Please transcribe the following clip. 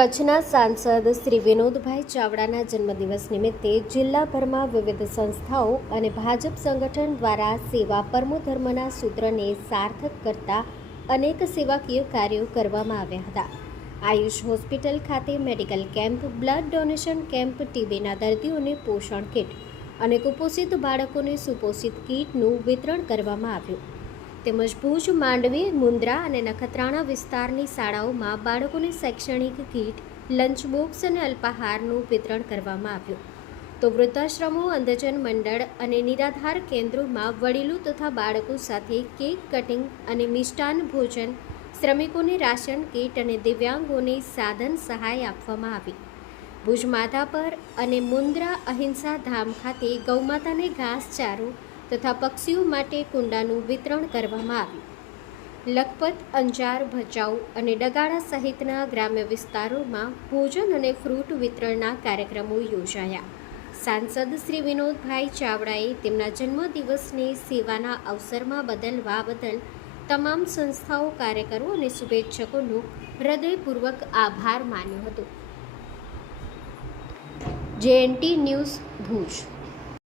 કચ્છના સાંસદ શ્રી વિનોદભાઈ ચાવડાના જન્મદિવસ નિમિત્તે જિલ્લાભરમાં વિવિધ સંસ્થાઓ અને ભાજપ સંગઠન દ્વારા સેવા પરમો ધર્મના સૂત્રને સાર્થક કરતા અનેક સેવાકીય કાર્યો કરવામાં આવ્યા હતા. આયુષ હોસ્પિટલ ખાતે medical camp, blood donation camp, ટીબીના દર્દીઓને પોષણ કીટ અને કુપોષિત બાળકોને સુપોષિત કીટનું વિતરણ કરવામાં આવ્યું. તેમજ ભુજ, માંડવી, મુન્દ્રા અને નખત્રાણા વિસ્તારની શાળાઓમાં બાળકોને શૈક્ષણિક કીટ, લંચ બોક્સ અને અલ્પાહારનું વિતરણ કરવામાં આવ્યું. તો વૃદ્ધાશ્રમો, અંધજન મંડળ અને નિરાધાર કેન્દ્રોમાં વડીલો તથા બાળકો સાથે કેક કટિંગ અને મિષ્ટાન ભોજન, શ્રમિકોને રાશન કીટ અને દિવ્યાંગોને સાધન સહાય આપવામાં આવી. ભુજ માધાપર અને મુન્દ્રા અહિંસા ધામ ખાતે ગૌમાતાને ઘાસચારો તથા પક્ષીઓ માટે કુંડાનું વિતરણ કરવામાં આવ્યું. લખપત, અંજાર, ભચાઉ અને ડગાળા સહિતના ગ્રામ્ય વિસ્તારોમાં ભોજન અને ફ્રૂટ વિતરણના કાર્યક્રમો યોજાયા. સાંસદ શ્રી વિનોદભાઈ ચાવડાએ તેમના જન્મદિવસને સેવાના અવસરમાં બદલવા બદલ તમામ સંસ્થાઓ, કાર્યકરો અને શુભેચ્છકોનો હૃદયપૂર્વક આભાર માન્યો હતો. JNT news, Bhuj.